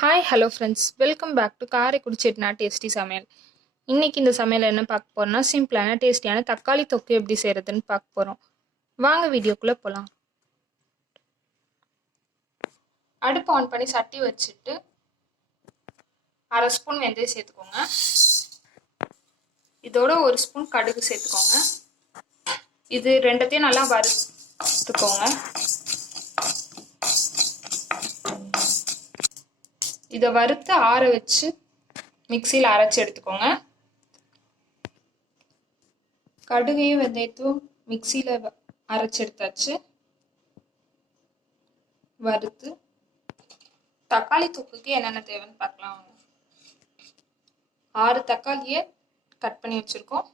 Hi hello friends, welcome back to Karaikudi Chettinad tasty சமையல். இன்னைக்கு இந்த சமையல் என்ன பார்க்க போறோம்னா, சிம்பிளான டேஸ்டியான தக்காளி தொக்கு எப்படி செய்யறதுன்னு பார்க்க போறோம். வாங்க வீடியோக்குள்ள போகலாம். அடுப்பு ஆன் பண்ணி சட்டி வச்சுட்டு 1/2 ஸ்பூன் வெந்தயம் சேர்த்துக்கோங்க. இதோட 1 ஸ்பூன் கடுகு சேர்த்துக்கோங்க. இது ரெண்டத்தையும் நல்லா வறுத்துக்கோங்க. இதை வறுத்து ஆற வச்சு மிக்சியில் அரைச்சி எடுத்துக்கோங்க. கடுகையும் வெந்தயத்தையும் மிக்சியில் அரைச்சி எடுத்தாச்சு. வறுத்து தக்காளி தொக்குக்கு என்னென்ன தேவைன்னு பார்க்கலாம். 6 தக்காளியை கட் பண்ணி வச்சுருக்கோம்.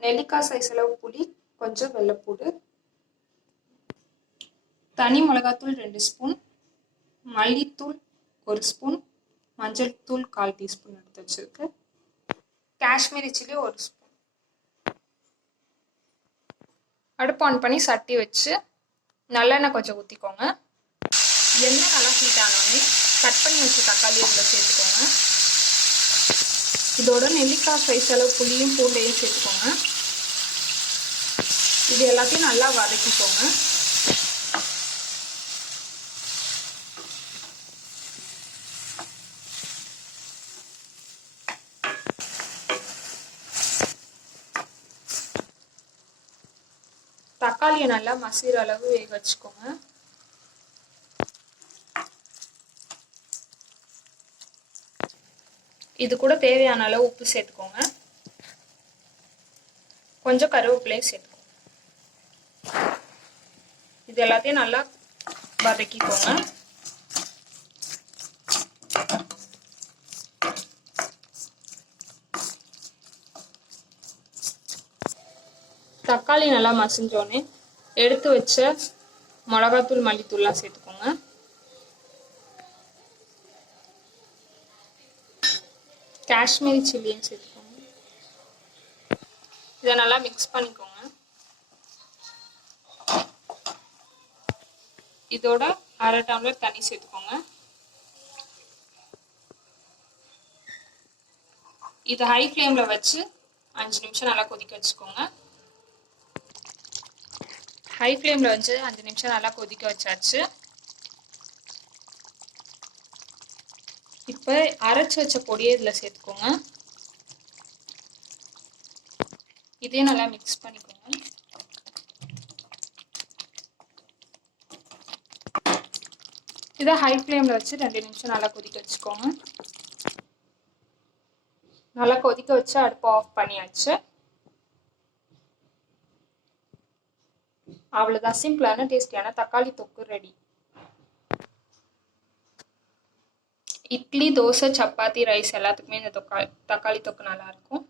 நெல்லிக்காய் சைஸ் அளவு புளி, கொஞ்சம் வெள்ளைப்பூடு, தனி மிளகாத்தூள் 2 ஸ்பூன், மல்லித்தூள் 1 ஸ்பூன், மஞ்சள் தூள் 1/4 டீஸ்பூன் எடுத்து வச்சிருக்கு, காஷ்மீரி சில்லி 1 ஸ்பூன். அடுப்பு ஆன் பண்ணி சட்டி வச்சு நல்லெண்ணெய் கொஞ்சம் ஊற்றிக்கோங்க. எண்ணெய் நல்லா ஹீட் ஆனோடனே கட் பண்ணி வச்ச தக்காளி இதில் சேர்த்துக்கோங்க. இதோட நெல்லிக்காய் சைஸ் அளவு புளியும் பூண்டையும் சேர்த்துக்கோங்க. இது எல்லாத்தையும் நல்லா வதக்கிக்கோங்க. தக்காளியை நல்லா மசிற அளவு வேக வச்சுக்கோங்க. இது கூட தேவையான அளவு உப்பு சேர்த்துக்கோங்க. கொஞ்சம் கருவேப்பிலையும் சேர்த்துக்கோங்க. இது எல்லாத்தையும் நல்லா வதக்கிக்கோங்க. தக்காளி நல்லா மசிஞ்சோடனே எடுத்து வச்ச மிளகாத்தூள் மல்லித்தூள்லாம் சேர்த்துக்கோங்க. காஷ்மீரி சில்லியும் சேர்த்துக்கோங்க. இதை நல்லா மிக்ஸ் பண்ணிக்கோங்க. இதோட 1/2 டம்ளர் தண்ணி சேர்த்துக்கோங்க. இதை ஹை ஃப்ளேமில் வச்சு 5 நிமிஷம் நல்லா கொதிக்க வச்சுக்கோங்க. ஹை ஃப்ளேமில் வச்சு 5 நிமிஷம் நல்லா கொதிக்க வச்சாச்சு. இப்போ அரைச்சி வச்ச பொடியை இதில் சேர்த்துக்கோங்க. இதையும் நல்லா மிக்ஸ் பண்ணிக்கோங்க. இதை ஹை ஃப்ளேமில் வச்சு 2 நிமிஷம் நல்லா கொதிக்க வச்சுக்கோங்க. நல்லா கொதிக்க வச்சு அடுப்பு ஆஃப் பண்ணியாச்சு. அவ்வளோதான், சிம்பிளான டேஸ்டியான தக்காளி தொக்கு ரெடி. இட்லி, தோசை, சப்பாத்தி, ரைஸ் எல்லாத்துக்குமே இந்த தக்காளி தொக்கு நல்லா இருக்கும்.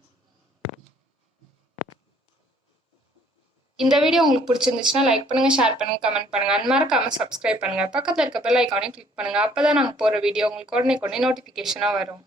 இந்த வீடியோ உங்களுக்கு பிடிச்சிருந்துச்சுன்னா லைக் பண்ணுங்க, ஷேர் பண்ணுங்க, கமெண்ட் பண்ணுங்க, மறக்காம சப்ஸ்கிரைப் பண்ணுங்க. பக்கத்தில் இருக்க பெல் ஐக்கானே கிளிக் பண்ணுங்க. அப்பதான் நாங்கள் போற வீடியோ உங்களுக்கு உடனே நோட்டிஃபிகேஷனாக வரும்.